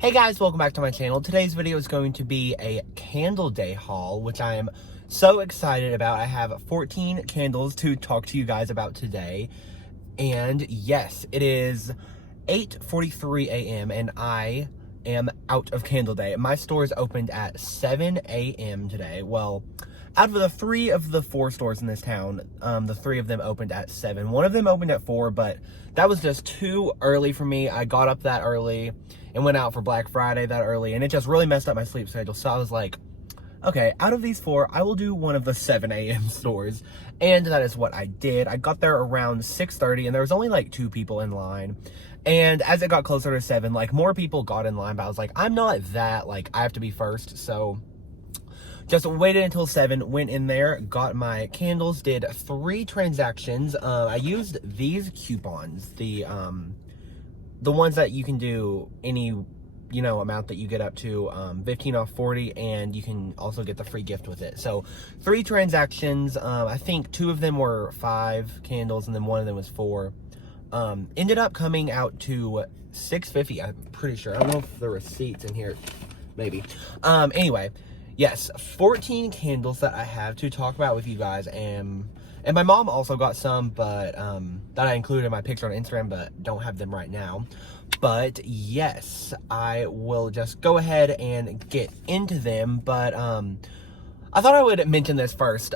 Hey guys, welcome back to my channel. Today's video is going to be a candle day haul, which I am so excited about. I have 14 candles to talk to you guys about today. And yes, it is 8:43 a.m. and I am out of candle day. My store is opened at 7 a.m. today. Well, out of the 3 of the 4 stores in this town, the 3 of them opened at 7. One of them opened at 4, but that was just too early for me. I got up that early and went out for Black Friday that early, and it just really messed up my sleep schedule. So I was like, okay, out of these 4, I will do one of the 7 a.m. stores. And that is what I did. I got there around 6:30, and there was only like 2 people in line. And as it got closer to 7, like more people got in line, but I was like, I'm not that, like, I have to be first. So just waited until 7, went in there, got my candles, did 3 transactions. I used these coupons, the ones that you can do any, amount that you get up to, 15 off 40, and you can also get the free gift with it. So 3 transactions, I think 2 of them were 5 candles, and then 1 of them was 4. Ended up coming out to $6.50, I'm pretty sure. I don't know if the receipt's in here, maybe. Anyway, yes, 14 candles that I have to talk about with you guys, and my mom also got some, but that I included in my picture on Instagram, but don't have them right now. But yes, I will just go ahead and get into them. But I thought I would mention this first.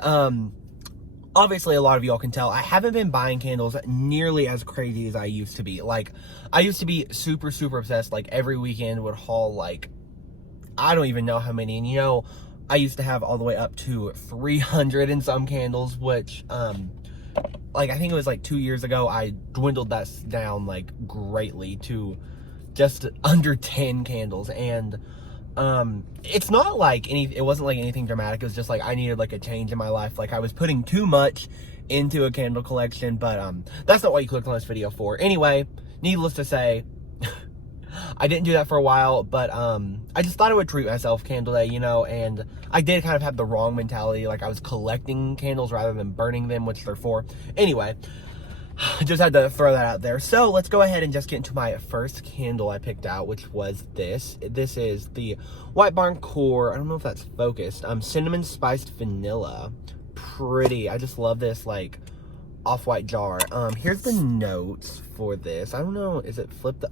Obviously, a lot of y'all can tell I haven't been buying candles nearly as crazy as I used to be. Like, I used to be super, super obsessed. Like, every weekend would haul, like, I don't even know how many. And, I used to have all the way up to 300 and some candles, which, like, I think it was, like, 2 years ago, I dwindled that down, like, greatly to just under 10 candles. And it's not like it wasn't like anything dramatic. It was just like I needed like a change in my life. Like I was putting too much into a candle collection, but that's not what you clicked on this video for. Anyway, needless to say, I didn't do that for a while, but I just thought I would treat myself candle day, and I did kind of have the wrong mentality. Like I was collecting candles rather than burning them, which they're for. Anyway, I just had to throw that out there. So let's go ahead and just get into my first candle I picked out, which was this. This is the White Barn Core. I don't know if that's focused. Cinnamon spiced vanilla. Pretty. I just love this like off-white jar. Here's the notes for this. I don't know. Is it flipped?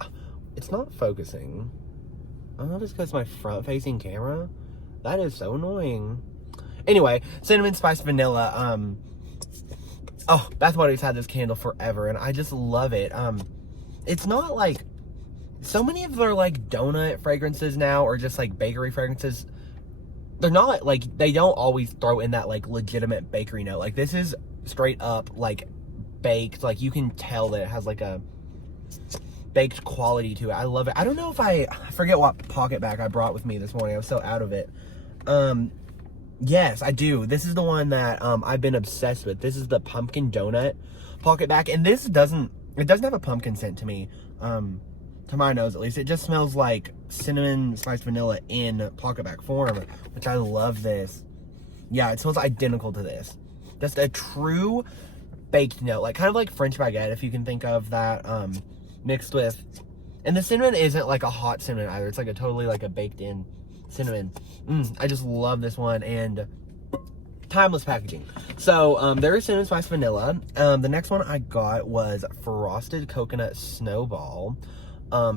It's not focusing. I don't know if it's because it's my front-facing camera. That is so annoying. Anyway, cinnamon spiced vanilla. Oh, Bath & Body's had this candle forever, and I just love it. It's not like, so many of their, like, donut fragrances now, or just, like, bakery fragrances, they're not, like, they don't always throw in that, like, legitimate bakery note. Like, this is straight up, like, baked. Like, you can tell that it has, like, a baked quality to it. I love it. I don't know if I forget what pocket bag I brought with me this morning. I was so out of it. Yes, I do. This is the one that I've been obsessed with. This is the pumpkin donut pocket back, and this doesn't have a pumpkin scent to me, to my nose at least. It just smells like cinnamon spiced vanilla in pocket back form, which I love this. Yeah, it smells identical to this. Just a true baked note, like kind of like French baguette, if you can think of that, mixed with, and the cinnamon isn't like a hot cinnamon either. It's like a totally like a baked in cinnamon. I just love this one, and timeless packaging. So there is cinnamon spice vanilla. The next one I got was frosted coconut snowball.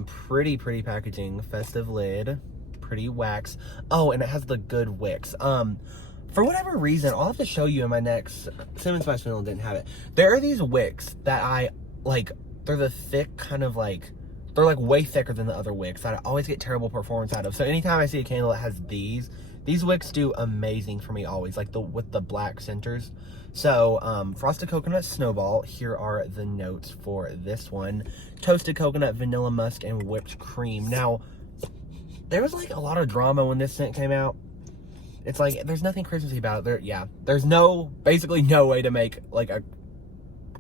Pretty packaging, festive lid, pretty wax. Oh, and it has the good wicks. For whatever reason, I'll have to show you in my next. Cinnamon spice vanilla didn't have it. There are these wicks that I like. They're the thick kind of like, they're like way thicker than the other wicks that I always get terrible performance out of. So anytime I see a candle that has these wicks do amazing for me always, like with the black centers. So frosted coconut snowball. Here are the notes for this one: toasted coconut, vanilla musk, and whipped cream. Now there was like a lot of drama when this scent came out. It's like there's nothing Christmassy about it. There's basically no way to make like a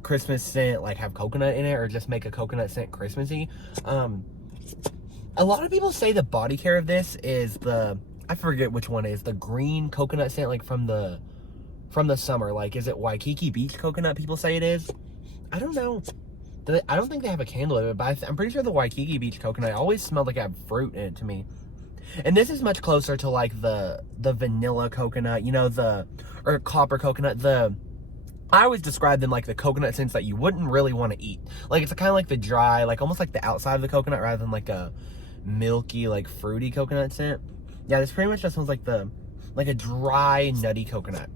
Christmas scent like have coconut in it, or just make a coconut scent Christmassy. A lot of people say the body care of this is I forget which one is the green coconut scent, like from the summer. Like, is it Waikiki Beach coconut people say it is? I don't know. I don't think they have a candle in it, but I'm pretty sure the Waikiki Beach coconut always smelled like it had fruit in it to me. And this is much closer to like the vanilla coconut, you know, or copper coconut. I always describe them like the coconut scents that you wouldn't really want to eat. Like, it's kind of like the dry, like almost like the outside of the coconut rather than like a milky, like fruity coconut scent. Yeah, this pretty much just smells like a dry, nutty coconut.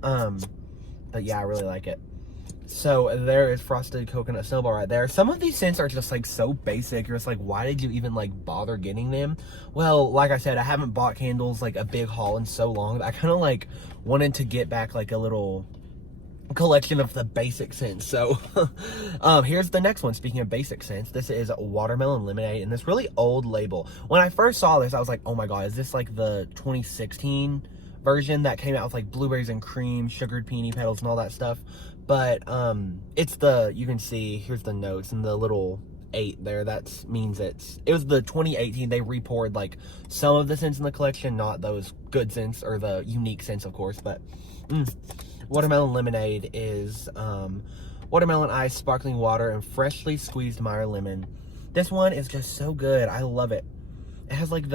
But yeah, I really like it. So there is Frosted Coconut Snowball right there. Some of these scents are just like so basic. You're just like, why did you even like bother getting them? Well, like I said, I haven't bought candles like a big haul in so long that I kind of like wanted to get back like a little collection of the basic scents. So here's the next one. Speaking of basic scents, this is Watermelon Lemonade, and this really old label. When I first saw this, I was like, oh my god, is this like the 2016 version that came out with like blueberries and cream, sugared peony petals and all that stuff? But it's you can see, here's the notes and the little 8 there. That means it was the 2018. They repoured like some of the scents in the collection, not those good scents or the unique scents, of course. But Watermelon Lemonade is watermelon ice, sparkling water, and freshly squeezed Meyer lemon. This one is just so good. I love it. It has like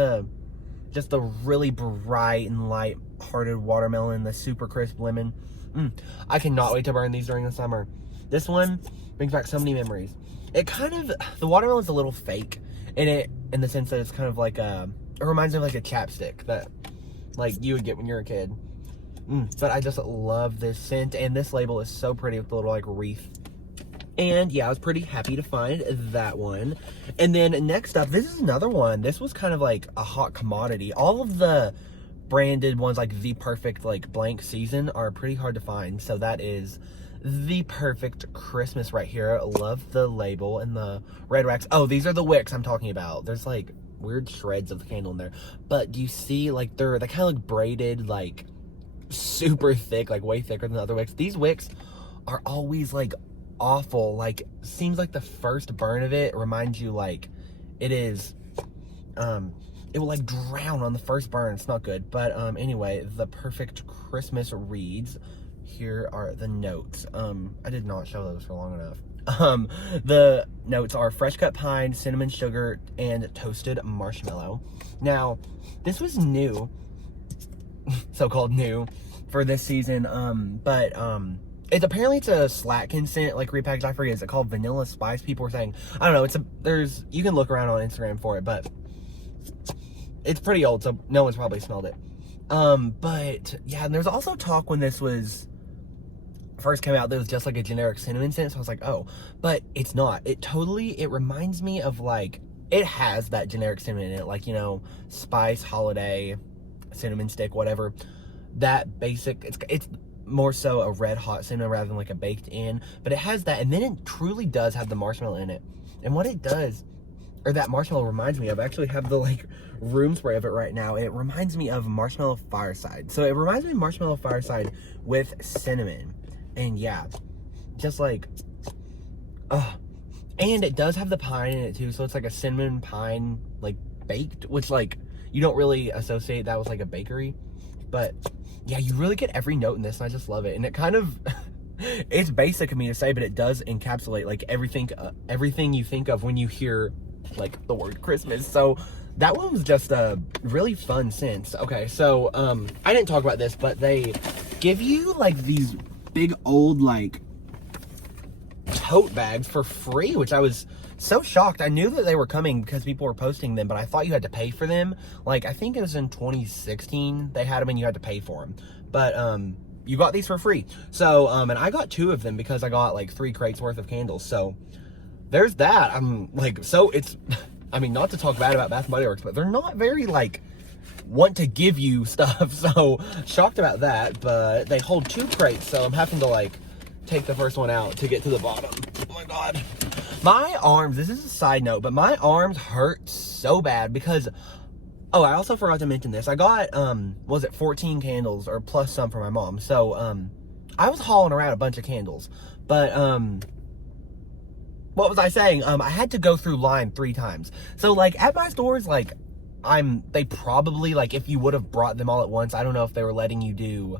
just the really bright and light-hearted watermelon, the super crisp lemon. I cannot wait to burn these during the summer. This one brings back so many memories. The watermelon's a little fake in the sense that it's kind of like it reminds me of like a chapstick that like you would get when you're a kid. But I just love this scent, and this label is so pretty with the little like wreath. And yeah, I was pretty happy to find that one. And then next up, this is another one. This was kind of like a hot commodity. All of the branded ones, like The Perfect like blank season, are pretty hard to find. So that is The Perfect Christmas right here. Love the label and the red wax. Oh, these are the wicks I'm talking about. There's like weird shreds of the candle in there. But do you see like they kind of look braided, like super thick, like way thicker than the other wicks. These wicks are always like awful. Like, seems like the first burn of it reminds you like it is it will like drown on the first burn. It's not good. But anyway, The Perfect Christmas reads, here are the notes. I did not show those for long enough. The notes are fresh cut pine, cinnamon sugar, and toasted marshmallow. Now, this was new, so-called new for this season, but it's a Slatkin scent, like repackaged. I forget, is it called Vanilla Spice? People were saying, I don't know, you can look around on Instagram for it, but it's pretty old, so no one's probably smelled it. But yeah, and there's also talk when this was first came out that it was just like a generic cinnamon scent, so I was like, oh, but it's not. It reminds me of like, it has that generic cinnamon in it, like, you know, spice, holiday, cinnamon stick, whatever. That basic, it's more so a red hot cinnamon rather than like a baked in, but it has that, and then it truly does have the marshmallow in it. And what it does, or that marshmallow reminds me of, I actually have the like room spray of it right now. It reminds me of Marshmallow Fireside. So it reminds me of Marshmallow Fireside with cinnamon. And yeah, just like, and it does have the pine in it too. So it's like a cinnamon pine, like baked, which like, you don't really associate that with like a bakery. But yeah, you really get every note in this, and I just love it. And it kind of, it's basic of me to say, but it does encapsulate like everything you think of when you hear like the word Christmas. So that one was just a really fun scent. Okay, so I didn't talk about this, but they give you like these big old like tote bags for free, which I was so shocked. I knew that they were coming because people were posting them, but I thought you had to pay for them. Like, I think it was in 2016 they had them and you had to pay for them. But you got these for free. So and I got 2 of them because I got like 3 crates worth of candles. So there's that. I'm like, so it's, I mean, not to talk bad about Bath & Body Works, but they're not very like want to give you stuff. So shocked about that. But they hold 2 crates, so I'm having to like take the first one out to get to the bottom. Oh my god. My arms, this is a side note, but my arms hurt so bad because, oh, I also forgot to mention this. I got, was it 14 candles or plus some for my mom. So, I was hauling around a bunch of candles, but, what was I saying? I had to go through line 3 times. So, like, at my stores, like, they probably, like, if you would have brought them all at once, I don't know if they were letting you do,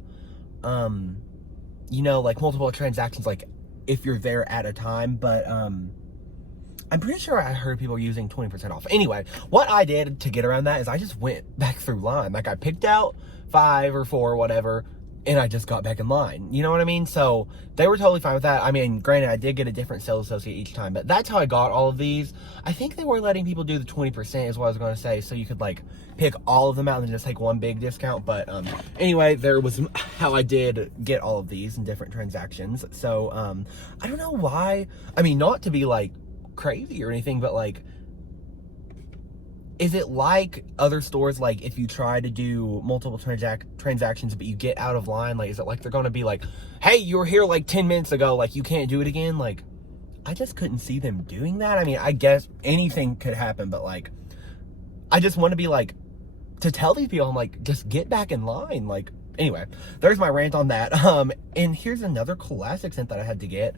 you know, like, multiple transactions, like, if you're there at a time, but I'm pretty sure I heard people using 20% off. Anyway, what I did to get around that is I just went back through line. Like, I picked out 5 or 4 or whatever, and I just got back in line. You know what I mean? So they were totally fine with that. I mean, granted, I did get a different sales associate each time, but that's how I got all of these. I think they were letting people do the 20% is what I was going to say, so you could, like, pick all of them out and just take one big discount. But anyway, there was how I did get all of these in different transactions. So I don't know why. I mean, not to be, like, crazy or anything, but, like, is it like other stores, like, if you try to do multiple transactions but you get out of line, like, is it like they're gonna be like, hey, you were here like 10 minutes ago, like, you can't do it again? Like, I just couldn't see them doing that. I mean, I guess anything could happen, but, like, I just want to be like, to tell these people, I'm like, just get back in line. Like, anyway, there's my rant on that. And here's another classic scent that I had to get.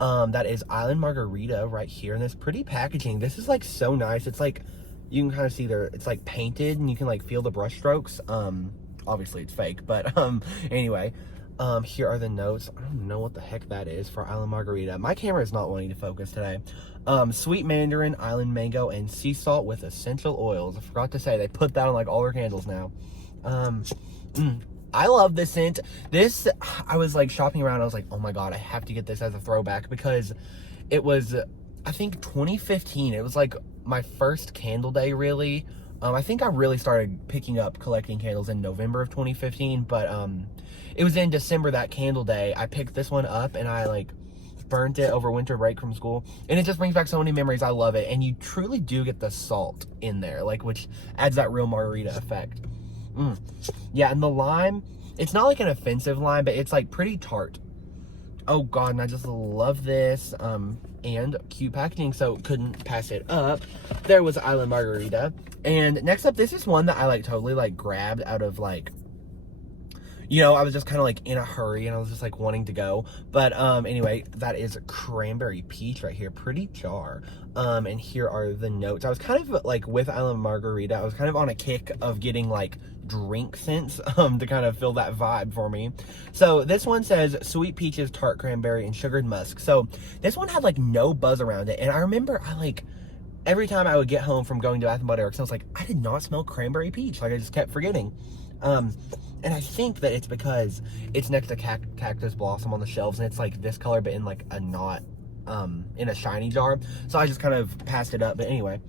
That is Island Margarita right here in this pretty packaging. This is, like, so nice. It's like, you can kind of see there, it's like painted and you can, like, feel the brush strokes. Obviously it's fake, but anyway, here are the notes. I don't know what the heck that is for Island Margarita. My camera is not wanting to focus today. Sweet mandarin, island mango, and sea salt with essential oils. I forgot to say they put that on, like, all their candles now. I love this scent. This, I was, like, shopping around. I was like, oh my god, I have to get this as a throwback, because it was, I think, 2015. It was, like, my first candle day, really. I think I really started picking up collecting candles in November of 2015, but it was in December, that candle day. I picked this one up and I, like, burnt it over winter break from school, and it just brings back so many memories. I love it, and you truly do get the salt in there, like, which adds that real margarita effect. Yeah, and the lime, it's not like an offensive lime, but it's, like, pretty tart. Oh god, and I just love this. And cute packaging, so couldn't pass it up. There was Island Margarita. And next up, this is one that I, like, totally, like, grabbed out of, like, you know, I was just kind of, like, in a hurry, and I was just, like, wanting to go. But anyway, that is Cranberry Peach right here. Pretty jar. And here are the notes. I was kind of, like, with Island Margarita, I was kind of on a kick of getting, like, drink scents to kind of fill that vibe for me. So this one says sweet peaches, tart cranberry, and sugared musk. So this one had, like, no buzz around it, and I remember I, like, every time I would get home from going to Bath & Body Works, I was like, I did not smell cranberry peach. Like, I just kept forgetting. And I think that it's because it's next to cactus blossom on the shelves, and it's, like, this color but in, like, a knot in a shiny jar. So I just kind of passed it up. But anyway,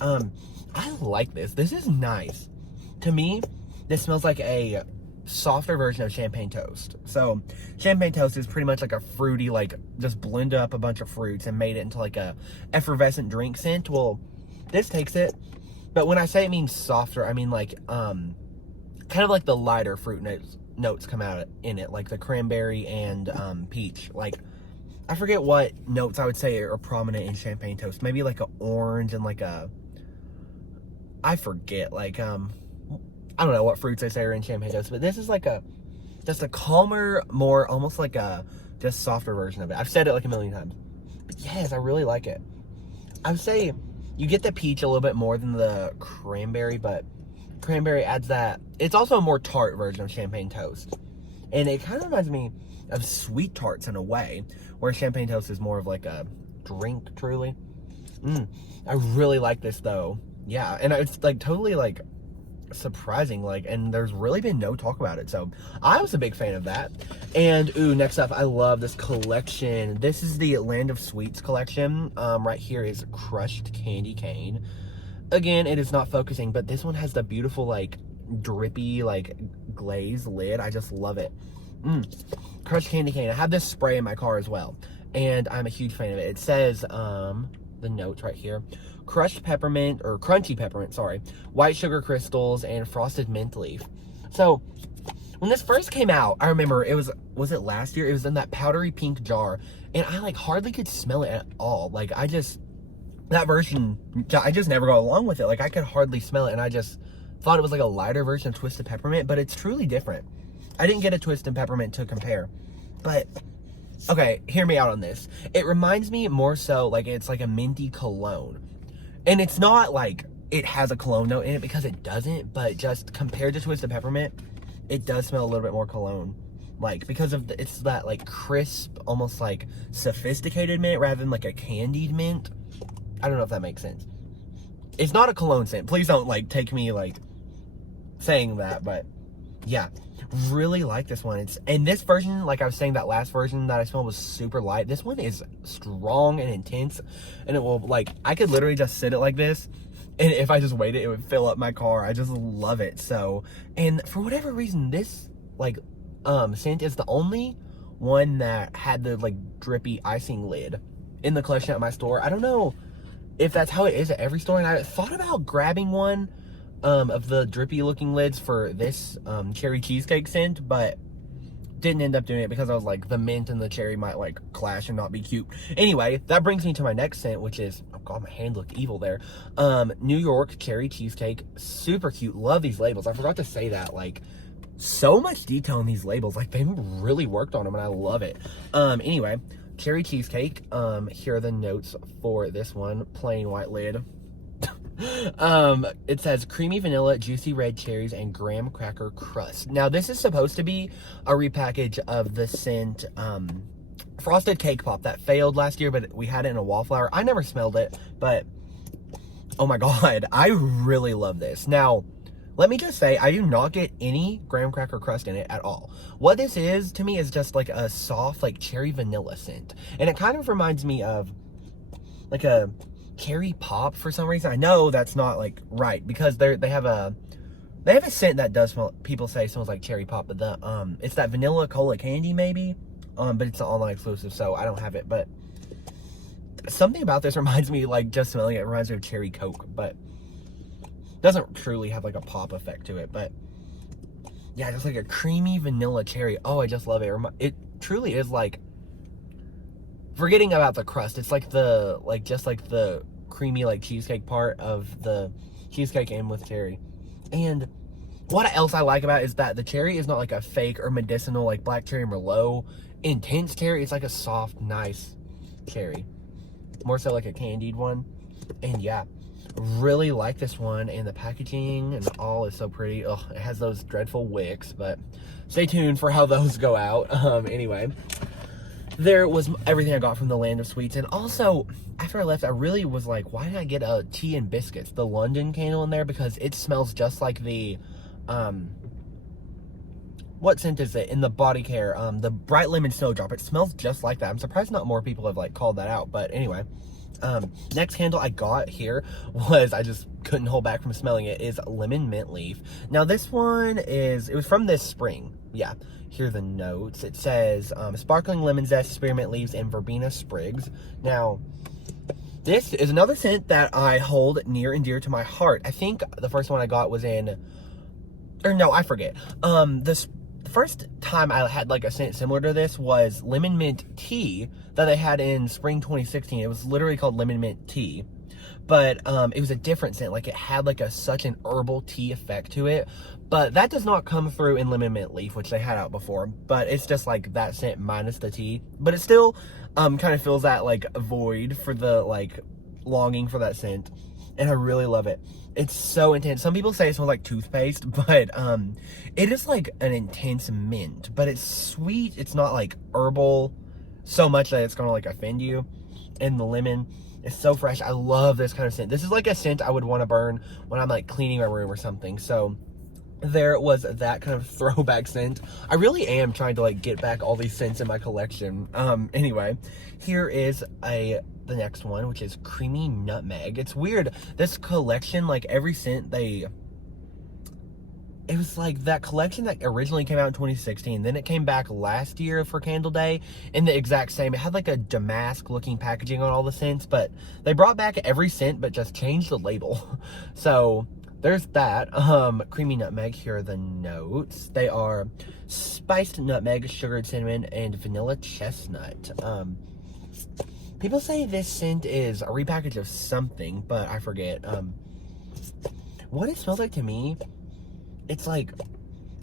I like this. This is nice. To me, this smells like a softer version of champagne toast. So champagne toast is pretty much like a fruity, like, just blended up a bunch of fruits and made it into, like, a effervescent drink scent. Well, this takes it, but when I say it means softer, I mean, like, kind of like the lighter fruit notes come out in it, like the cranberry and peach. Like, I forget what notes I would say are prominent in champagne toast. Maybe like a orange and like a, I forget, like, I don't know what fruits they say are in champagne toast, but this is like a, just a calmer, more, almost like a, just softer version of it. I've said it like a million times. But yes, I really like it. I would say you get the peach a little bit more than the cranberry, but cranberry adds that. It's also a more tart version of champagne toast. And it kind of reminds me of sweet tarts in a way, where champagne toast is more of like a drink, truly. I really like this though. Yeah, and it's like totally like surprising, like, and there's really been no talk about it, so I was a big fan of that. And ooh, next up, I love this collection. This is the Land of Sweets collection. Right here is crushed candy cane. Again, it is not focusing, but this one has the beautiful, like, drippy, like, glaze lid. I just love it. Crushed candy cane. I have this spray in my car as well, and I'm a huge fan of it. It says the notes right here: crushed peppermint, or crunchy peppermint, sorry, white sugar crystals, and frosted mint leaf. So when this first came out, I remember it was it last year? It was in that powdery pink jar, and I, like, hardly could smell it at all. Like, that version, I just never go along with it. Like, I could hardly smell it, and I just thought it was like a lighter version of twisted peppermint, but it's truly different. I didn't get a twisted peppermint to compare, but okay, hear me out on this. It reminds me more so like it's like a minty cologne. And it's not like it has a cologne note in it, because it doesn't, but just compared to twisted peppermint, it does smell a little bit more cologne. like, because of it's that like crisp, almost like sophisticated mint rather than like a candied mint. I don't know if that makes sense. It's not a cologne scent. Please don't like take me like saying that, but yeah, really like this one. And this version, like I was saying, that last version that I smelled was super light. This one is strong and intense, and it will, like, I could literally just sit it like this, and if I just waited, it would fill up my car. I just love it. So, and for whatever reason, this like scent is the only one that had the like drippy icing lid in the collection at my store. I don't know if that's how it is at every store, and I thought about grabbing one of the drippy looking lids for this cherry cheesecake scent, but didn't end up doing it because I was like, the mint and the cherry might like clash and not be cute. Anyway, that brings me to my next scent, which is, oh god, my hand looked evil there. New York cherry cheesecake, super cute. Love these labels. I forgot to say that, like, so much detail in these labels. Like, they really worked on them, and I love it. Anyway, cherry cheesecake. Here are the notes for this one. Plain white lid. It says creamy vanilla, juicy red cherries, and graham cracker crust. Now, this is supposed to be a repackage of the scent frosted cake pop that failed last year, but we had it in a wallflower. I never smelled it, but oh my god, I really love this. Now, let me just say, I do not get any graham cracker crust in it at all. What this is to me is just like a soft, like cherry vanilla scent, and it kind of reminds me of like a cherry pop for some reason. I know that's not like right, because they have a scent that does smell, people say smells like cherry pop, but the it's that vanilla cola candy maybe, but it's an online exclusive, so I don't have it. But something about this reminds me, like, just smelling it reminds me of cherry Coke, but doesn't truly have like a pop effect to it. But yeah, just like a creamy vanilla cherry. Oh, I just love it. It truly is like, forgetting about the crust, it's like the, like, just like the creamy, like, cheesecake part of the cheesecake and with cherry. And what else I like about it is that the cherry is not like a fake or medicinal, like, black cherry Merlot intense cherry. It's like a soft, nice cherry. More so like a candied one. And yeah, really like this one. And the packaging and all is so pretty. Ugh, it has those dreadful wicks, but stay tuned for how those go out. Anyway, there was everything I got from the Land of Sweets. And also, after I left, I really was like, why didn't I get a tea and biscuits, the London candle in there? Because it smells just like the, what scent is it? In the body care, the Bright Lemon Snowdrop. It smells just like that. I'm surprised not more people have, like, called that out. But anyway, next candle I got here was, I just couldn't hold back from smelling it, is Lemon Mint Leaf. Now, this one is, it was from this spring. Yeah. Here are the notes. It says, sparkling lemon zest, spearmint leaves, and verbena sprigs. Now, this is another scent that I hold near and dear to my heart. I think the first one I got was in, or no, I forget. The first time I had like a scent similar to this was lemon mint tea that they had in spring 2016. It was literally called lemon mint tea. But it was a different scent. Like, it had like such an herbal tea effect to it. But that does not come through in Lemon Mint Leaf, which they had out before. But it's just like that scent minus the tea. But it still kind of fills that like void for the like longing for that scent. And I really love it. It's so intense. Some people say it smells like toothpaste, but it is like an intense mint. But it's sweet. It's not like herbal so much that it's gonna like offend you. And the lemon, it's so fresh. I love this kind of scent. This is like a scent I would want to burn when I'm like cleaning my room or something. So there was that kind of throwback scent. I really am trying to like get back all these scents in my collection. Anyway, here is the next one, which is Creamy Nutmeg. It's weird. This collection, like every scent it was like that collection that originally came out in 2016. Then it came back last year for Candle Day in the exact same. It had like a damask looking packaging on all the scents, but they brought back every scent but just changed the label. So there's that. Creamy Nutmeg. Here are the notes. They are spiced nutmeg, sugared cinnamon, and vanilla chestnut. People say this scent is a repackage of something, but I forget. What it smells like to me, it's like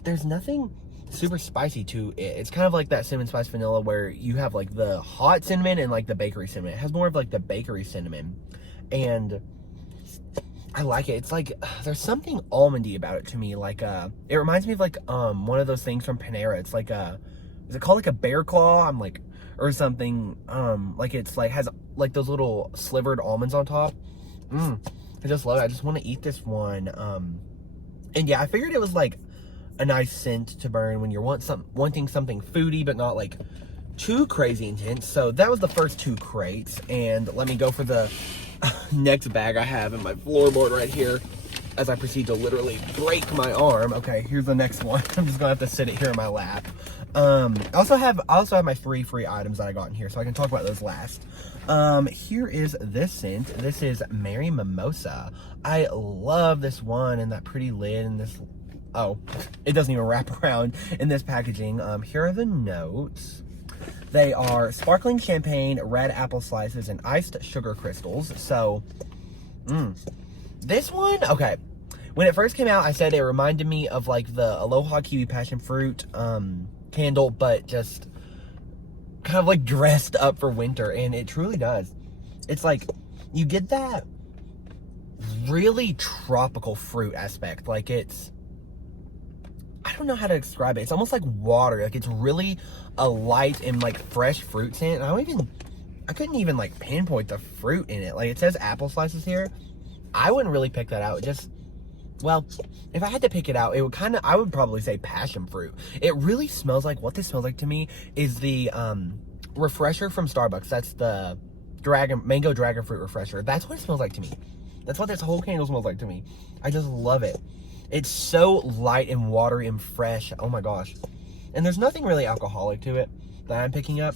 there's nothing super spicy to it. It's kind of like that cinnamon spice vanilla where you have like the hot cinnamon and like the bakery cinnamon. It has more of like the bakery cinnamon, and I like it. It's like there's something almondy about it to me. Like it reminds me of like one of those things from Panera. It's like is it called like a bear claw? I'm like, or something, like it's like, has like those little slivered almonds on top. I just love it. I just want to eat this one. And yeah, I figured it was like a nice scent to burn when you're wanting something foodie, but not like too crazy intense. So that was the first 2 crates, and let me go for the next bag I have in my floorboard right here as I proceed to literally break my arm. Okay, here's the next one. I'm just gonna have to sit it here in my lap. I also have my 3 free items that I got in here, so I can talk about those last. Here is this scent. This is Mary Mimosa. I love this one and that pretty lid and this, oh, it doesn't even wrap around in this packaging. Here are the notes. They are sparkling champagne, red apple slices, and iced sugar crystals. So, this one, okay. When it first came out, I said it reminded me of like the Aloha Kiwi Passion Fruit candle, but just kind of like dressed up for winter, and it truly does. It's like, you get that really tropical fruit aspect. Like it's, I don't know how to describe it. It's almost like water. Like it's really a light and like fresh fruit scent. I couldn't even like pinpoint the fruit in it. Like it says apple slices here. I wouldn't really pick that out. Just, well, if I had to pick it out, it would kind of, I would probably say passion fruit. It really smells like, what this smells like to me is the refresher from Starbucks. That's the mango dragon fruit refresher. That's what it smells like to me. That's what this whole candle smells like to me. I just love it. It's so light and watery and fresh. Oh my gosh. And there's nothing really alcoholic to it that I'm picking up.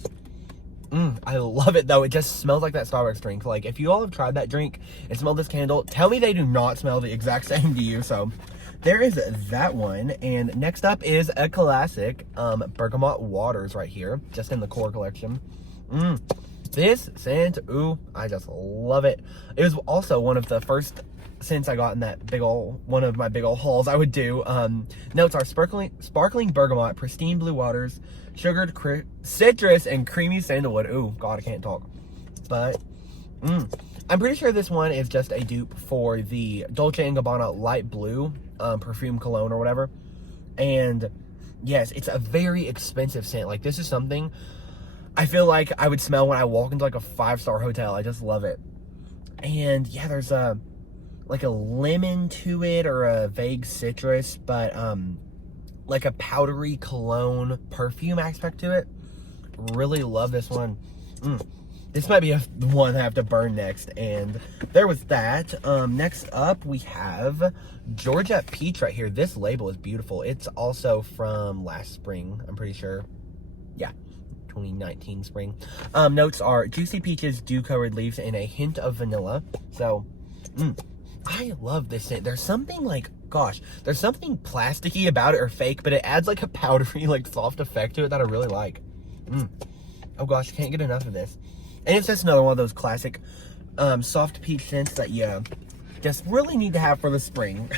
I love it though. It just smells like that Starbucks drink. Like if you all have tried that drink and smelled this candle, tell me they do not smell the exact same to you. So there is that one. And next up is a classic Bergamot Waters right here, just in the core collection. This scent, ooh, I just love it. It was also one of the first scents I got in that one of my big old hauls I would do. Notes are sparkling bergamot, pristine blue waters, sugared citrus, and creamy sandalwood. Ooh, God, I can't talk. But, I'm pretty sure this one is just a dupe for the Dolce & Gabbana light blue perfume cologne or whatever. And yes, it's a very expensive scent. Like this is something I feel like I would smell when I walk into like a 5-star hotel. I just love it. And yeah, there's like a lemon to it or a vague citrus, but like a powdery cologne perfume aspect to it. Really love this one. This might be the one I have to burn next. And there was that. Next up we have Georgia Peach right here. This label is beautiful. It's also from last spring, I'm pretty sure. Yeah, 2019 spring. Notes are juicy peaches, dew-covered leaves, and a hint of vanilla. So, I love this scent. There's something like, gosh, there's something plasticky about it or fake, but it adds like a powdery, like soft effect to it that I really like. Oh gosh, can't get enough of this. And it's just another one of those classic soft peach scents that you just really need to have for the spring.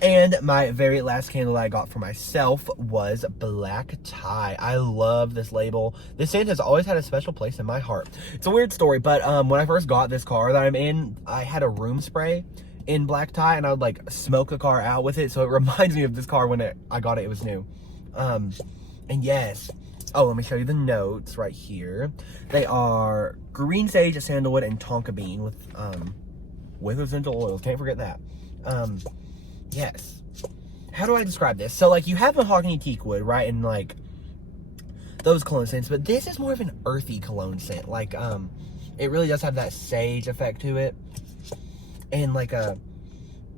And my very last candle that I got for myself was Black Tie. I love this label. This scent has always had a special place in my heart. It's a weird story, but when I first got this car that I'm in, I had a room spray in Black Tie, and I would like smoke the car out with it, so it reminds me of this car when I got it. It was new. And yes, oh, let me show you the notes right here. They are green sage, sandalwood, and tonka bean with essential oils. Can't forget that. Yes. How do I describe this? So like you have mahogany teak wood, right, and like those cologne scents, but this is more of an earthy cologne scent. Like it really does have that sage effect to it. And like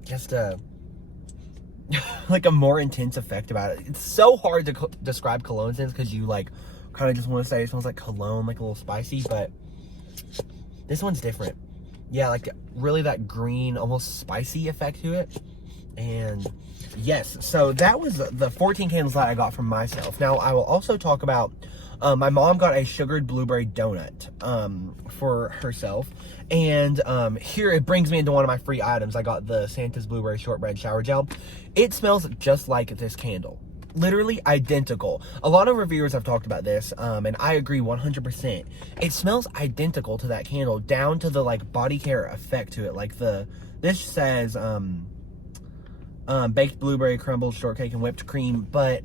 just a like a more intense effect about it. It's so hard to describe cologne scents because you like kind of just want to say it smells like cologne, like a little spicy, but this one's different. Yeah, like really that green, almost spicy effect to it. And yes, so that was the 14 candles that I got from myself. Now I will also talk about my mom got a sugared blueberry donut for herself. And here it brings me into one of my free items. I got the Santa's Blueberry Shortbread Shower Gel. It smells just like this candle. Literally identical. A lot of reviewers have talked about this, and I agree 100%. It smells identical to that candle, down to the like body care effect to it. Like this says baked blueberry, crumbled shortcake, and whipped cream, but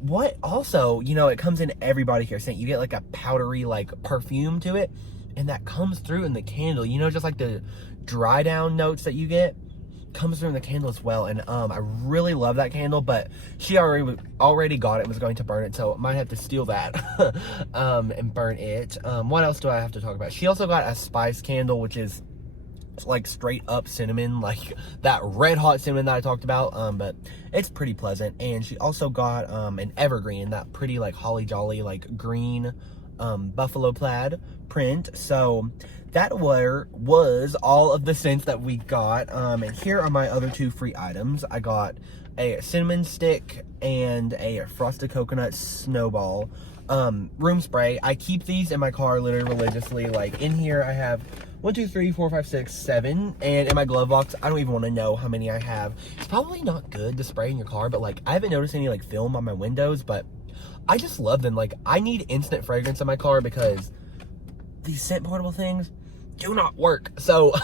what also, you know, it comes in every body care scent. You get like a powdery like perfume to it, and that comes through in the candle, you know, just like the dry down notes that you get comes through in the candle as well. And I really love that candle, but she already got it and was going to burn it, so I might have to steal that and burn it. What else do I have to talk about? She also got a spice candle, which is like straight up cinnamon, like that red hot cinnamon that I talked about, but it's pretty pleasant. And she also got an evergreen, that pretty like holly jolly like green buffalo plaid print. So that was all of the scents that we got. And here are my other 2 free items. I got a cinnamon stick and a frosted coconut snowball room spray. I keep these in my car literally religiously. Like in here I have 1, 2, 3, 4, 5, 6, 7, and in my glove box I don't even want to know how many I have. It's probably not good to spray in your car, but like I haven't noticed any like film on my windows, but I just love them. Like I need instant fragrance in my car because these scent portable things do not work. So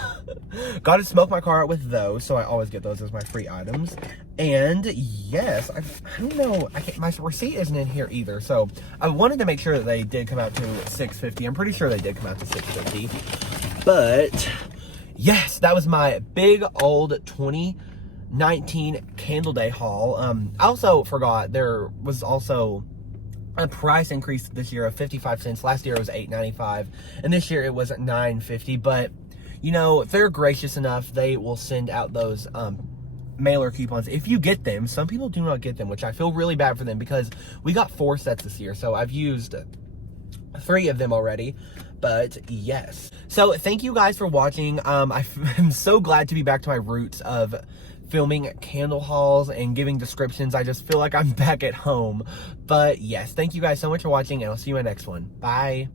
gotta smoke my car out with those, so I always get those as my free items. And yes, I don't know, my receipt isn't in here either, so I wanted to make sure that they did come out to $6.50. I'm pretty sure they did come out to $6.50. But yes, that was my big old 2019 Candle Day haul. I also forgot there was also a price increase this year of 55 cents. Last year it was $8.95, and this year it was $9.50. But you know, if they're gracious enough, they will send out those mailer coupons if you get them. Some people do not get them, which I feel really bad for them because we got 4 sets this year, so I've used 3 of them already. But yes, so thank you guys for watching. I'm so glad to be back to my roots of filming candle hauls and giving descriptions. I just feel like I'm back at home. But yes, thank you guys so much for watching, and I'll see you in my next one. Bye.